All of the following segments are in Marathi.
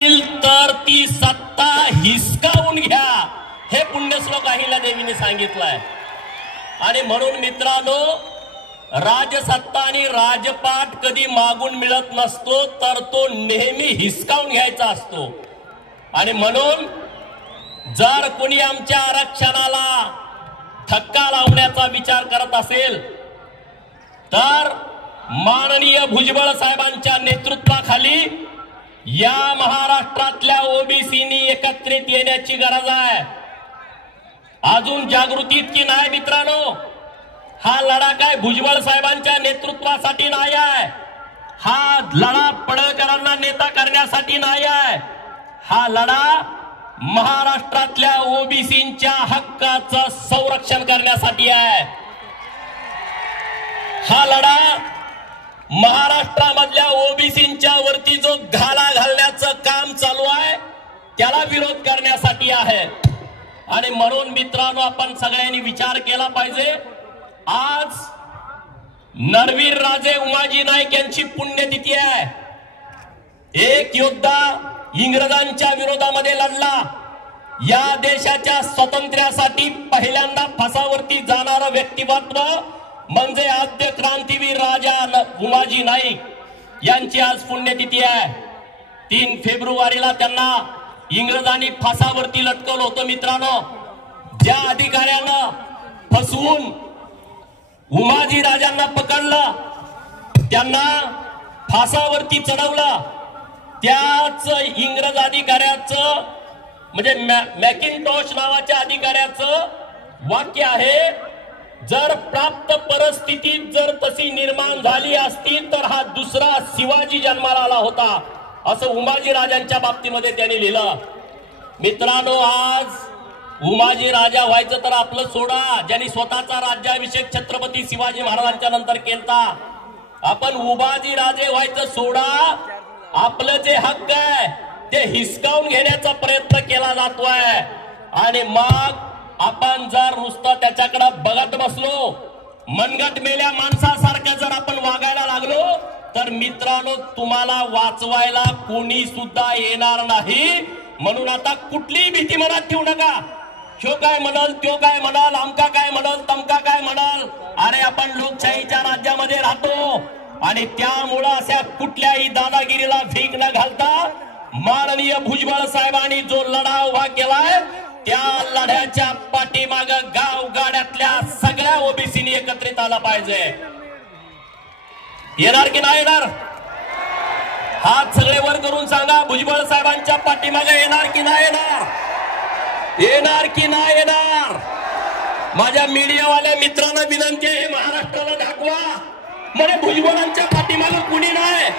तर ती सत्ता हिसकावून घ्या, हे पुण्यश्लोक अहिल्यादेवीने सांगितलंय. आणि म्हणून मित्रांनो, राजसत्ता आणि राजपाट कधी मागून मिळत नसतो, तर तो नेहमी हिसकावून घ्यायचा असतो. आणि म्हणून जर कोणी आमच्या आरक्षणाला धक्का लावण्याचा विचार करत असेल तर माननीय भुजबळ साहेबांच्या नेतृत्वाखाली या महाराष्ट्रातल्या ओबीसीनी एकत्रित येण्याची गरज आहे. अजून जागृती इतकी नाही मित्रांनो. हा लढा काय भुजबळ साहेबांच्या नेतृत्वासाठी नाही आहे, हा लढा पडळकरांना नेता करण्यासाठी नाही आहे. हा लढा महाराष्ट्रातल्या ओबीसींच्या हक्काचं संरक्षण करण्यासाठी आहे. हा लढा महाराष्ट्रामधल्या ओबीसींच्या वरती जो घाला घालण्याचं काम चालू आहे त्याला विरोध करण्यासाठी आहे. आणि म्हणून मित्रांनो, आपण सगळ्यांनी विचार केला पाहिजे. आज नरवीर राजे उमाजी नाईक यांची पुण्यतिथी आहे. एक योद्धा इंग्रजांच्या विरोधामध्ये लढला. या देशाच्या स्वातंत्र्यासाठी पहिल्यांदा फासावरती जाणारं व्यक्तिमत्व म्हणजे आद्य क्रांतीवीर राजा उमाजी नाईक यांची आज पुण्यतिथी आहे. 3 फेब्रुवारीला त्यांना इंग्रजांनी फासावरती लटकवलं होतं. मित्रांनो, ज्या अधिकाऱ्यानं फसवून उमाजी राजांना पकडलं, त्यांना फासावरती चढवलं, त्याच इंग्रज अधिकाऱ्याचं म्हणजे मॅकिंटॉश नावाच्या अधिकाऱ्याचं वाक्य आहे, जर प्राप्त परिस्थितीत जर तशी निर्माण झाली असती तर हा दुसरा शिवाजी जन्माला आला होता, असं उमाजी राजांच्या बाबतीमध्ये त्यांनी लिहिलं. मित्रांनो, आज उमाजी राजा व्हायचं तर आपलं सोडा, ज्यांनी स्वतःचा राज्याभिषेक छत्रपती शिवाजी महाराजांच्या नंतर केलता. आपण उमाजी राजे व्हायचं सोडा, आपलं जे हक्क आहे ते हिसकावून घेण्याचा प्रयत्न केला जातोय. आणि मग आपण जर नुसतं त्याच्याकडे बघत बसलो, मनगट मेल्या माणसासारखं जर आपण वागायला लागलो तर मित्रांनो, तुम्हाला वाचवायला कोणी सुद्धा येणार नाही. म्हणून आता कुठलीही भीती मनात ठेवू नका. ह्यो काय म्हणाल, त्यो काय म्हणाल, आमका काय म्हणाल, तमका काय म्हणाल. अरे आपण लोकशाहीच्या राज्यामध्ये राहतो आणि त्यामुळं अशा कुठल्याही दादागिरीला भीक न घालता माननीय भुजबळ साहेबांनी जो लढा उभा केलाय त्या लढ्याच्या पाठीमाग गाव गाड्यातल्या सगळ्या ओबीसीनी एकत्रित आला पाहिजे. येणार की नाही येणार? हात सगळे वर करून सांगा, भुजबळ साहेबांच्या पाठीमागे येणार की नाही येणार? येणार की नाही येणार? माझ्या मीडियावाल्या मित्रांना विनंती आहे, महाराष्ट्राला दाखवा म्हणजे भुजबळांच्या पाठीमागे कुणी नाही,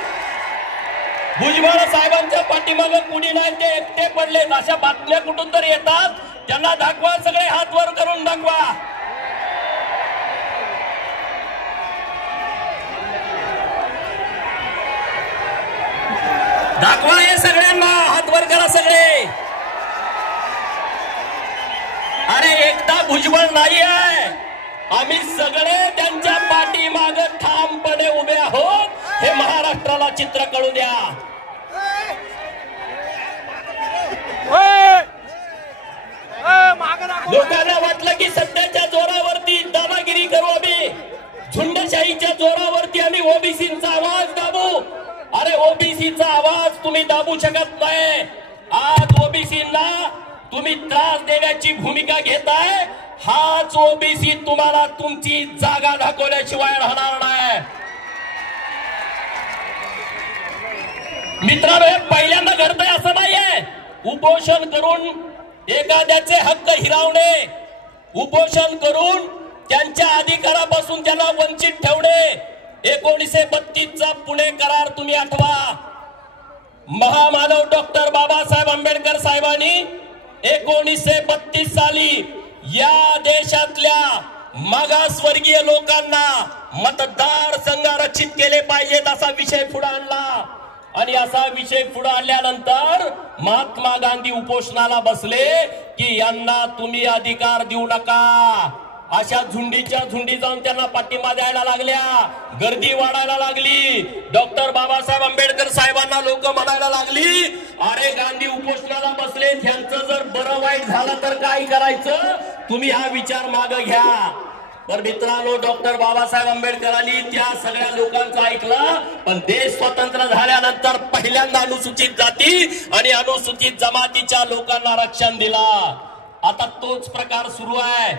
भुजबळ साहेबांच्या पाठीमागे कुणी नाही, ते एकटे पडले. अशा बातम्या कुठून तरी येतात, त्यांना दाखवा, सगळे हात वर करून दाखवा. दाखवा हे सगळ्यांना, हात वर करा सगळे. अरे एकटा भुजबळ नाही आहे, आम्ही सगळे त्यांच्या पाठीमागे ठामपणे उभे आहोत, हे महाराष्ट्राला चित्र कळू द्या. लोकांना वाटलं की सत्तेच्या जोरावरती दादागिरी करू आम्ही, झुंडशाहीच्या जोरावरती आम्ही ओबीसीचा आवाज दाबू. अरे ओबीसीचा आवाज तुम्ही दाबू शकत नाही. आज ओबीसींना तुम्ही त्रास देण्याची भूमिका घेताय, हाच ओबीसी तुम्हाला तुमची जागा दाखवल्याशिवाय राहणार नाही. मित्रांनो, हे पहिल्यांदा घडतंय असं नाहीये. उपोषण करून एखाद्याचे हक्क हिरावणे, उपोषण करून त्यांच्या अधिकारापासून त्यांना वंचित ठेवणे. 1932चा पुणे करार तुम्ही आठवा. महामानव डॉक्टर बाबासाहेब आंबेडकर साहेबांनी 1932 साली या देशातल्या मागासवर्गीय लोकांना मतदार संघ रचित केले पाहिजेत असा विषय पुढे आणला. आणि असा विषय पुढे आणल्यानंतर महात्मा गांधी उपोषणाला बसले की यांना तुम्ही अधिकार देऊ नका. अशा झुंडीच्या झुंडी जाऊन त्यांना पाठिंबा द्यायला लागल्या, गर्दी वाढायला लागली. डॉक्टर बाबासाहेब आंबेडकर साहेबांना लोक म्हणायला लागली, अरे बसले त्यांचं जर बरं वाईट झालं तर काय करायचं, तुम्ही हा विचार मागे घ्या. तर मित्रांनो, डॉक्टर बाबासाहेब आंबेडकरांनी त्या सगळ्या लोकांचं ऐकलं, पण देश स्वतंत्र झाल्यानंतर पहिल्यांदा अनुसूचित जाती आणि अनुसूचित जमातीच्या लोकांना आरक्षण दिला. आता तोच प्रकार सुरू आहे.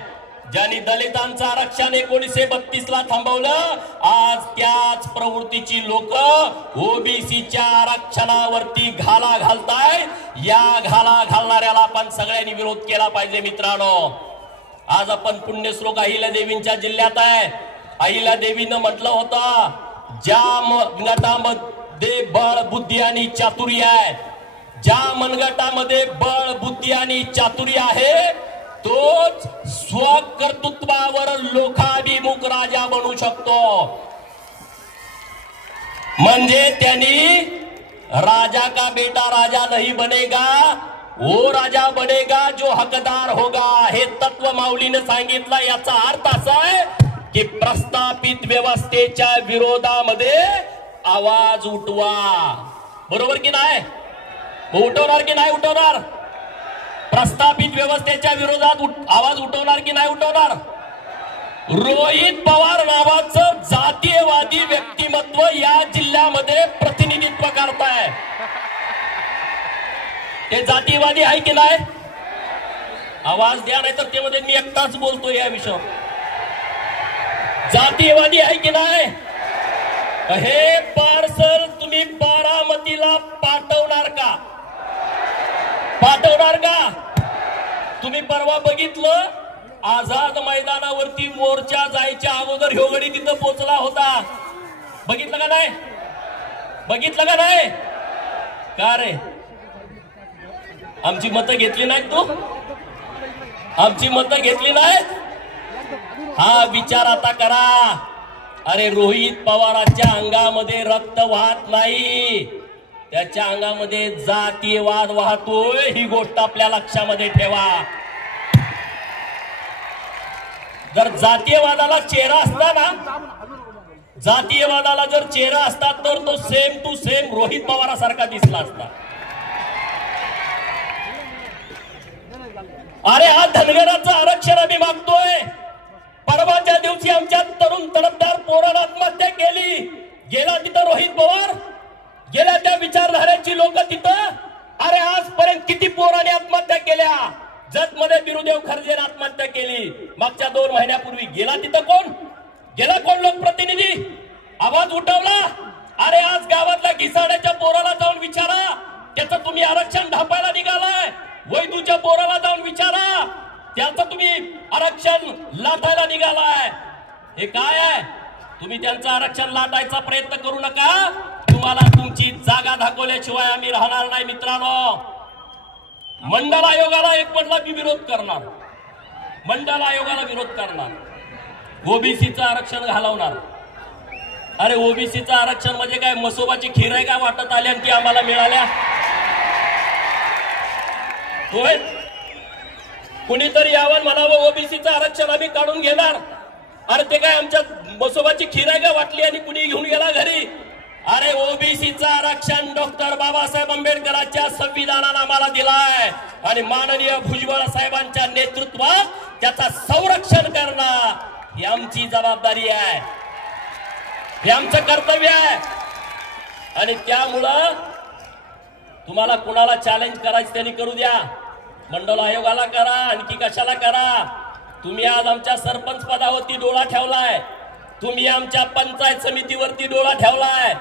ज्यांनी दलितांचं आरक्षण 1932 ला थांबवलं, आज त्याच प्रवृत्तीची लोक ओबीसीच्या आरक्षणावरती घाला घालताय. या घाला घालणाऱ्याला आपण सगळ्यांनी विरोध केला पाहिजे. मित्रांनो, आज आपण पुण्यश्लोक अहिल्यादेवींच्या जिल्ह्यात आहे. अहिल्यादेवीनं म्हटलं होतं, ज्या मनगटामध्ये बळ बुद्धी आणि चातुर्य आहे, ज्या मनगटामध्ये बळ बुद्धी आणि चातुर्य आहे, तोच स्वकर्तृत्वावर लोकाभिमुख राजा बनू शकतो. म्हणजे त्यांनी राजा का बेटा राजा नहीं बनेगा, वो राजा बनेगा जो हकदार होगा, हे तत्व माऊलीने सांगितलं. याचा अर्थ असा आहे की प्रस्थापित व्यवस्थेच्या विरोधामध्ये आवाज उठवा. बरोबर की नाही? उठवणार की नाही उठवणार? प्रस्थापित व्यवस्थेच्या विरोधात आवाज उठवणार की नाही उठवणार? रोहित पवार नावाचं जातीयवादी व्यक्तिमत्व या जिल्ह्यामध्ये प्रतिनिधित्व करताय. ते जातीयवादी आहे की नाही? आवाज द्या, नाही तर ते मध्ये मी एकटाच बोलतो या विषयावर. जातीयवादी आहे की नाही? हे पार्सल तुम्ही बारामतीला पाठवणार का? पाठवणार का? तुम्ही परवा बघितलं, आझाद मैदानावरती मोर्चा जायच्या अगोदर ह्योगडी तिथं पोहोचला होता. बघितलं का नाही? बघितलं का नाही? का रे, आमची मतं घेतली नाहीत? तू आमची मतं घेतली नाहीत? हा विचार आता करा. अरे, रोहित पवारांच्या अंगामध्ये रक्त वाहत नाही, त्याच्या अंगामध्ये जातीयवाद वाहतोय. ही गोष्ट आपल्या लक्षामध्ये ठेवा. जर जातीयवादाला चेहरा असता ना, जातीयवादाला जर चेहरा असता तर तो सेम टू सेम रोहित पवारासारखा दिसला असता. अरे, हा धनगराचं आरक्षण आम्ही मागतोय. परवाच्या दिवशी आमच्या तरुण तडफदार पोरानं आत्महत्या केली. गेला तिथं रोहित पवार, गेल्या त्या विचारधारेची लोक तिथं. अरे, आजपर्यंत किती पोराने आत्महत्या केल्या? जतमध्ये बिरुदेव खर्जेने आत्महत्या केली मागच्या 2 महिन्यापूर्वी. गेला तिथं कोण? गेला कोण लोकप्रतिनिधी? आवाज उठवला? अरे, आज गावातल्या घिसाड्याच्या पोराला जाऊन विचारा, त्याचं तुम्ही आरक्षण ढापायला निघालाय. वैदूच्या पोराला जाऊन विचारा, त्याचं तुम्ही आरक्षण लाटायला निघालाय. हे काय आहे? तुम्ही त्यांचं आरक्षण लाटायचा प्रयत्न करू नका. तुम्हाला तुमची जागा दाखवल्याशिवाय आम्ही राहणार नाही. मित्रांनो, मंडल आयोगाला एक म्हटला मी विरोध करणार. मंडल आयोगाला विरोध करणार. ओबीसीचं आरक्षण घालवणार. अरे, ओबीसीचं आरक्षण म्हणजे काय, मसोबाची खीर आहे का वाटत आल्या ती आम्हाला मिळाल्या? होय, कुणीतरी यावं म्हणावं ओबीसीचं आरक्षण आम्ही काढून घेणार. अरे, ते काय आमच्या मसोबाची खीर आहे का वाटली आणि कुणी घेऊन गेला घरी? अरे, ओबीसीचं आरक्षण डॉक्टर बाबासाहेब आंबेडकरांच्या संविधानानं आम्हाला दिलाय आणि माननीय भुजबळ साहेबांच्या नेतृत्वात त्याचा संरक्षण करणं ही आमची जबाबदारी आहे, हे आमचं कर्तव्य आहे. आणि त्यामुळं तुम्हाला कुणाला चॅलेंज करायचं त्यांनी करू द्या. मंडल आयोगाला करा, आणखी कशाला करा. तुम्ही आज आमच्या सरपंच पदावरती डोळा ठेवलाय, तुम्ही आमच्या पंचायत समितीवरती डोळा ठेवलाय,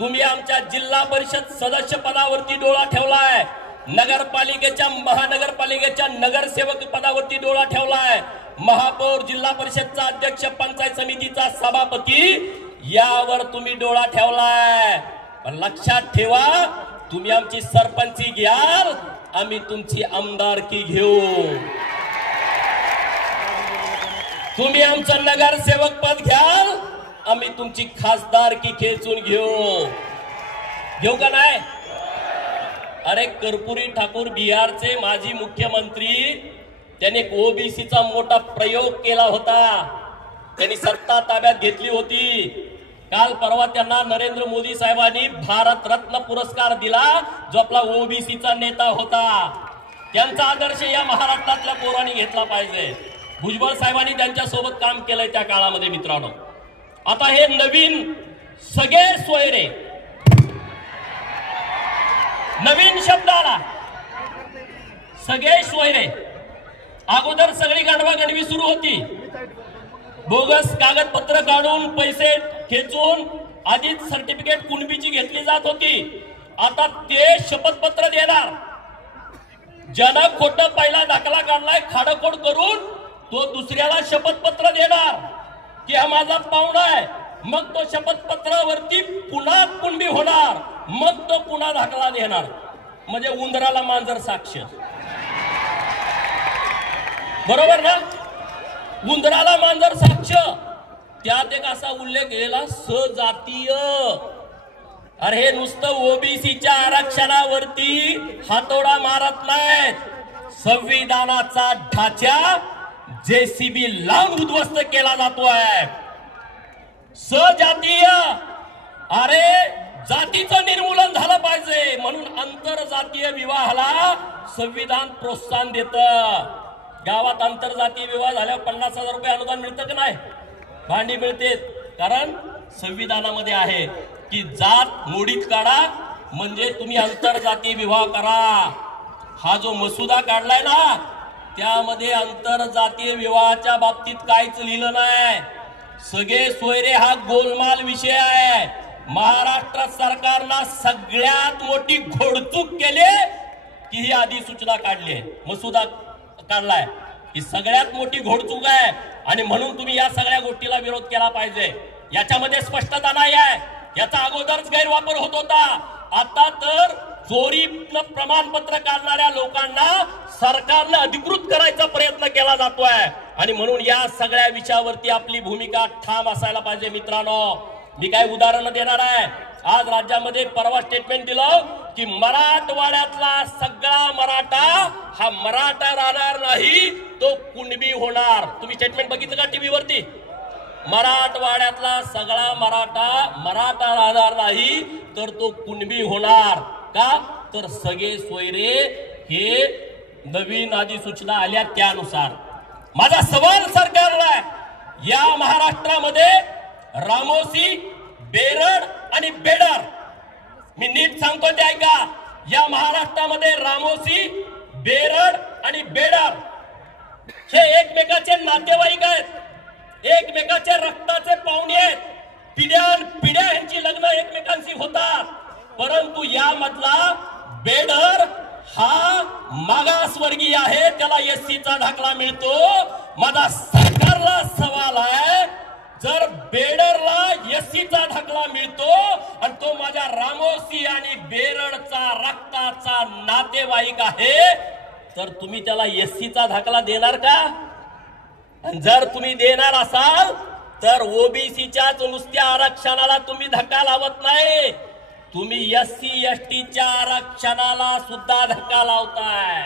तुम्ही आमच्या जिल्हा परिषद सदस्य पदावरती डोळा ठेवलाय, नगरपालिकेच्या महानगरपालिकेच्या नगरसेवक पदावरती डोळा ठेवलाय, महापौर, जिल्हा परिषदचा अध्यक्ष, पंचायत समितीचा सभापती यावर तुम्ही डोळा ठेवलाय. पण लक्षात ठेवा, तुम्ही आमची सरपंची घ्याल, आम्ही तुमची आमदारकी घेऊ. तुम्ही आमचं नगरसेवक पद घ्याल, आम्ही तुमची खासदारकी खेचून घेऊ का नाही? अरे, कर्पूरी ठाकूर बिहारचे माजी मुख्यमंत्री, त्यांनी ओबीसीचा मोठा प्रयोग केला होता. त्यांनी सत्ता ताब्यात घेतली होती. काल परवा त्यांना नरेंद्र मोदी साहेबांनी भारत रत्न पुरस्कार दिला, जो आपला ओबीसीचा नेता होता. त्यांचा आदर्श या महाराष्ट्रातल्या पोरांनी घेतला पाहिजे. भुजबळ साहेबांनी त्यांच्या सोबत काम केलंय त्या काळामध्ये मित्रांनो. आता हे नवीन सगळे सोयरे, नवीन शब्द आला, सगळे सोयरे. अगोदर सगळी गाढवागाढवी सुरू होती, बोगस कागदपत्र काढून पैसे खेचून आधीच सर्टिफिकेट कुणबीची घेतली जात होती. आता ते शपथपत्र देणार. ज्यानं खोटं पहिला दाखला काढलाय खाडखोड करून तो दुसऱ्याला शपथपत्र देणार की हा माझा पाहुणा आहे. मग तो शपथपत्रावरती पुन्हा कुणबी होणार, मग तो पुन्हा दाखला देणार. म्हणजे उंदराला मांजर साक्ष, बरोबर ना? उंदराला मांजर साक्ष. त्यात एक असा उल्लेख केलेला सजातीय. अरे हे नुसतं ओबीसीच्या आरक्षणावरती हातोडा मारत नाहीत, संविधानाचा ढाचा जेसीबी लावून उद्ध्वस्त केला जातोय. सजातीय, अरे जातीचं निर्मूलन झालं पाहिजे म्हणून आंतरजातीय विवाहाला संविधान प्रोत्साहन देतं. गावात आंतरजातीय विवाह झाल्यावर 50,000 रुपये अनुदान मिळतं का नाही? भांडी मिळते. कारण संविधानामध्ये आहे की जात मोडीत काढा म्हणजे तुम्ही आंतरजातीय विवाह करा. हा जो मसुदा काढलाय ना त्यामध्ये आंतरजातीय विवाहाच्या बाबतीत काहीच लिहिलं नाही. सगळे सोयरे हा गोलमाल विषय आहे. महाराष्ट्र सरकारनं सगळ्यात मोठी घोडचूक केली की ही अधिसूचना काढली आहे, मसुदा काढलाय. ही सगळ्यात मोठी घोडचूक आहे आणि म्हणून तुम्ही या सगळ्या गोष्टीला विरोध केला पाहिजे. याच्यामध्ये स्पष्टता नाही आहे. याचा अगोदरच गैरवापर होत होता. आता तर चोरीनं प्रमाणपत्र काढणाऱ्या लोकांना सरकारने अधिकृत करायचा प्रयत्न केला जातोय आणि म्हणून या सगळ्या विषयावरती आपली भूमिका ठाम असायला पाहिजे मित्रांनो. मी काय उदाहरण देणार आहे. आज राज्यामध्ये परवा स्टेटमेंट दिलं की मराठवाड्यातला सगळा मराठा हा मराठा राहणार नाही, तो कुणबी होणार. तुम्ही स्टेटमेंट बघितलं का टीव्हीवरती? मराठवाड्यातला सगळा मराठा राहणार नाही तर तो कुणबी होणार. का? तर सगळे सोयरे हे नवीन अधिसूचना आल्या त्यानुसार. माझा सवाल सरकारला आहे, या महाराष्ट्रामध्ये रामोसी, बेरड आणि बेडर, मी नीट सांगतो ते ऐका, या महाराष्ट्रामध्ये रामोसी, बेरड आणि बेडर हे एकमेकाचे नातेवाईक आहेत, एकमेकाचे रक्ताचे पाहुणे आहेत. पिढ्या यांची लग्न एकमेकांशी होतात. परंतु यामधला बेडर हा मागासवर्गीय आहे, त्याला एससीचा दाखला मिळतो. माझा सरकारला सवाल आहे, जर बेडरला एससीचा दाखला मिळतो आणि तो माझ्या रामोसी आणि बेरडचा रक्ताचा नातेवाईक आहे तर तुम्ही त्याला एससीचा दाखला देणार का? आणि जर तुम्ही देणार असाल तर ओबीसीच्या नुसत्या आरक्षणाला तुम्ही धक्का लावत नाही, तुम्ही एससी एसटीच्या आरक्षणाला सुद्धा धक्का लावताय.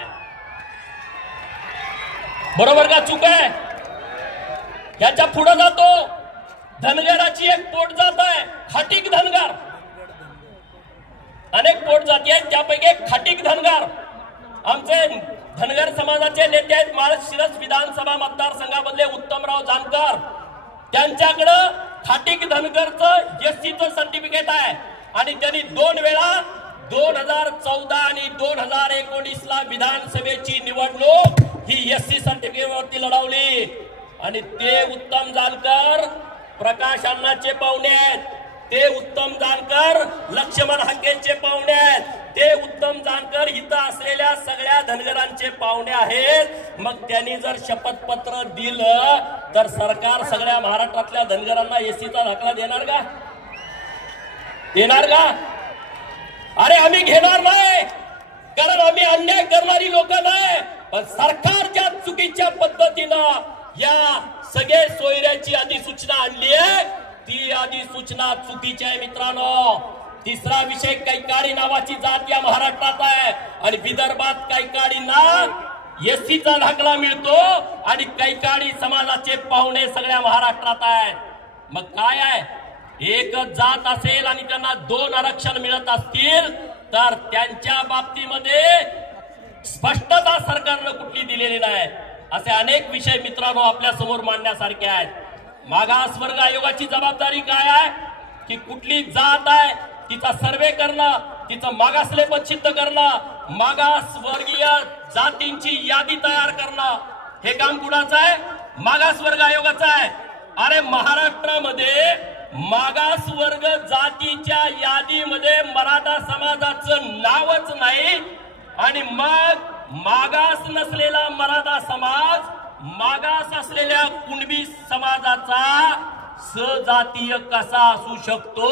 बरोबर का? चूक आहे. याच्या पुढे जातो. धनगराची एक पोट जात आहे, खाटीक धनगर. अनेक पोट जाती आहेत, त्यापैकी एक खाटीक धनगर. आमचे धनगर समाजाचे नेते आहेत माळशिरस विधानसभा मतदारसंघामधले उत्तमराव जानकर. त्यांच्याकडं खाटीक धनगरचं एससीचं सर्टिफिकेट आहे आणि त्यांनी 2 वेळा 2014 आणि 2019ला विधानसभेची निवडणूक ही एससी सर्टिफिकेट वरती लढवली. आणि ते उत्तम जानकर प्रकाश अण्णाचे पाहुणे आहेत, ते उत्तम जानकर लक्ष्मण हाकेंचे पाहुणे आहेत, ते उत्तम जानकर इथं असलेल्या सगळ्या धनगरांचे पाहुणे आहेत. मग त्यांनी जर शपथपत्र दिलं तर सरकार सगळ्या महाराष्ट्रातल्या धनगरांना एससीचा दाखला देणार का? देणार का? अरे आम्ही घेणार नाही, कारण आम्ही अन्याय करणारी लोक नाही. पण सरकारच्या चुकीच्या पद्धतीनं या सगळे सोयऱ्याची अधिसूचना आणली आहे, ती अधिसूचना चुकीची आहे मित्रांनो. तिसरा विषय, कैकाडी नावाची जात या महाराष्ट्रात आहे आणि विदर्भात कैकाडींना एससीचा दाखला मिळतो आणि कैकाडी समाजाचे पाहुणे सगळ्या महाराष्ट्रात आहेत. मग काय आहे? एकच जात असेल आणि त्यांना 2 आरक्षण मिळत असतील तर त्यांच्या बाबतीमध्ये स्पष्टता सरकारनं कुठली दिलेली नाही। असे अनेक विषय मित्रांनो आपल्या समोर मांडण्यासारखे आहेत। मागासवर्ग आयोगाची जबाबदारी काय आहे की कुठली जात आहे तिचा सर्वे करणं, तिचं मागासलेपद सिद्ध करणं, मागासवर्गीय जातींची यादी तयार करणं, हे काम कुणाचं आहे? मागासवर्ग आयोगाचं आहे। अरे महाराष्ट्रामध्ये मागासवर्ग जातीच्या यादीमध्ये मराठा समाजाचं नावच नाही आणि मग मागास नसलेला मराठा समाज मागास असलेल्या कुणबी समाजाचा सजातीय कसा असू शकतो?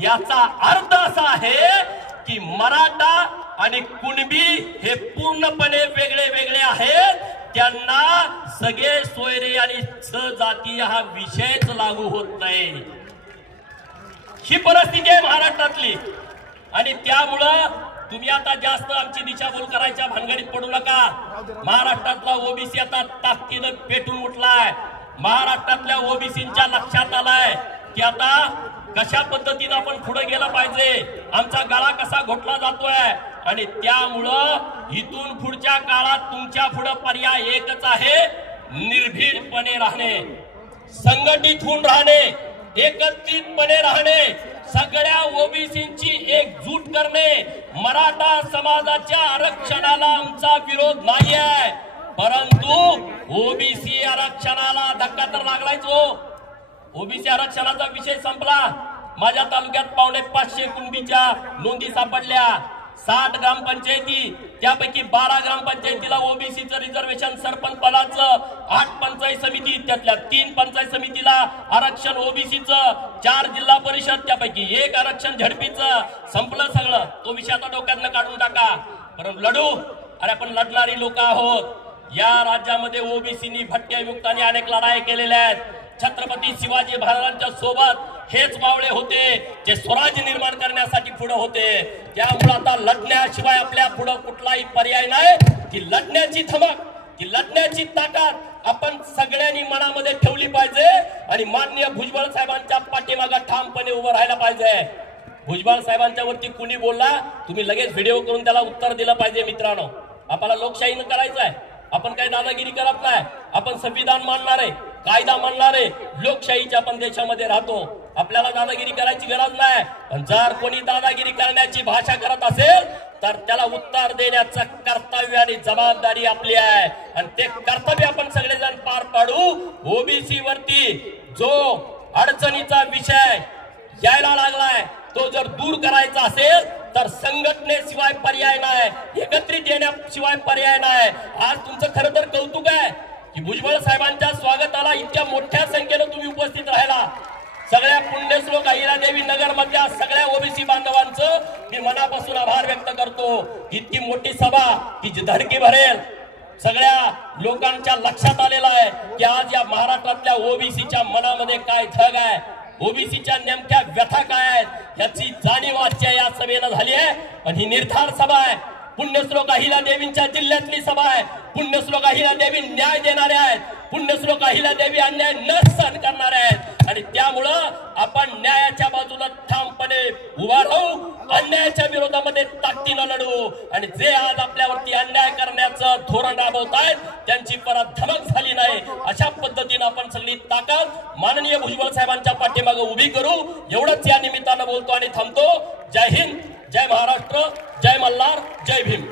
याचा अर्थ असा आहे की मराठा आणि कुणबी हे पूर्णपणे वेगळे वेगळे आहेत, त्यांना सगळे सोयरे आणि सजातीय हा विषयच लागू होत नाही। ही परिस्थिती आहे महाराष्ट्रातली आणि त्यामुळं तुम्ही आता जास्त आमची दिशाभूल करायच्या भानगडीत पडू नका। महाराष्ट्रातला ओबीसी आता ताकदीनं पेटून उठलाय। महाराष्ट्रातल्या ओबीसींच्या लक्षात आलाय की आता कशा पद्धतीने आपण पुढे गेलं पाहिजे, आमचा गळा कसा घोटला जातोय आणि त्यामुळं इथून पुढच्या काळात तुमच्या पुढे पर्याय एकच आहे, निर्भीडपणे राहणे, संघटित होऊन राहणे, एकत्रितपणे राहणे, सगळ्या ओबीसींची एकजूट करणे। मराठा समाजाच्या आरक्षणाला आमचा विरोध नाही आहे, परंतु ओबीसी आरक्षणाला धक्का तर लागलाच हो। ओबीसी आरक्षणाचा विषय संपला। माझ्या तालुक्यात 550 कुणबीच्या नोंदी सापडल्या, 60 ग्रामपंचायती, त्यापैकी 12 ग्रामपंचायतीला ओबीसीचं रिझर्वेशन सरपंच पदाचं, 8 पंचायत समिती, त्यातल्या 3 पंचायत समितीला आरक्षण ओबीसीचं, 4 जिल्हा परिषद, त्यापैकी 1 आरक्षण झडपीचं। संपलं सगळं, तो विषय आता डोक्यातनं काढून टाका। परंतु लढू, अरे आपण लढणारी लोक आहोत। या राज्यामध्ये ओबीसीनी भटक्याविमुक्तांनी अनेक लढाई केलेल्या आहेत। छत्रपती शिवाजी महाराजांच्या सोबत हेच मावळे होते जे स्वराज्य निर्माण करण्यासाठी पुढे होते। त्यामुळे आता लढण्याशिवाय आपल्या पुढे कुठलाही पर्याय नाही। की लढण्याची धमक, की लढण्याची ताकद आपण सगळ्यांनी मनामध्ये ठेवली पाहिजे आणि माननीय भुजबळ साहेबांच्या पाठीमागे ठामपणे उभं राहायला पाहिजे। भुजबळ साहेबांच्या वरती कुणी बोलला, तुम्ही लगेच व्हिडिओ करून त्याला उत्तर दिलं पाहिजे। मित्रांनो, आपल्याला लोकशाहीनं करायचं आहे, आपण काही दादागिरी करत नाही, आपण संविधान मानणारे, कायदा मानणारे, लोकशाहीच्या आपण देशामध्ये राहतो। आपल्याला दादागिरी करायची गरज नाही, पण जर कोणी दादागिरी करण्याची भाषा करत असेल तर त्याला उत्तर देण्याचं कर्तव्य आणि जबाबदारी आपली आहे आणि ते कर्तव्य आपण सगळेजण पार पाडू। ओबीसी वरती जो अडचणीचा विषय यायला लागलाय तो जर दूर करायचा असेल तर संघटनेशिवाय पर्याय नाही, एकत्रित येण्याशिवाय पर्याय नाही। आज तुमचं खरं तर कौतुक आहे की भुजबळ साहेबांच्या स्वागताला इतक्या मोठ्या संख्येनं तुम्ही उपस्थित राहिला। सगळ्या पुण्यश्लोक अहिल्यादेवी नगर मधल्या सगळ्या ओबीसी बांधवांचं मी मनापासून आभार व्यक्त करतो। इतकी मोठी सभा की जी धडकी भरेल, सगळ्या लोकांच्या लक्षात आलेलं आहे की आज या महाराष्ट्रातल्या ओबीसीच्या मनामध्ये काय धग आहे, ओबीसीच्या नेमक्या व्यथा काय आहेत याची जाणीव आजच्या या सभेनं झाली आहे। आणि ही निर्धार सभा आहे, पुण्यश्लोक अहिल्यादेवींच्या जिल्ह्यातली सभा आहे। पुण्यश्लोक अहिल्यादेवी न्याय देणारे आहेत, पुण्यश्लोक अहिल्यादेवी अन्याय न सहन करणारे आहेत आणि त्यामुळं आपण न्यायाच्या बाजूला ठामपणे उभा राहू, अन्यायाच्या विरोधामध्ये ताकदीनं लढू आणि जे आज आपल्यावरती अन्याय करण्याचं धोरण राबवतायत त्यांची परत धमक झाली नाही, अशा पद्धतीनं आपण सगळी ताकद माननीय भुजबळ साहेबांच्या पाठीमागे उभी करू। एवढंच या निमित्तानं बोलतो आणि थांबतो। जय हिंद, जय महाराष्ट्र, जय मल्हार, जय भीम।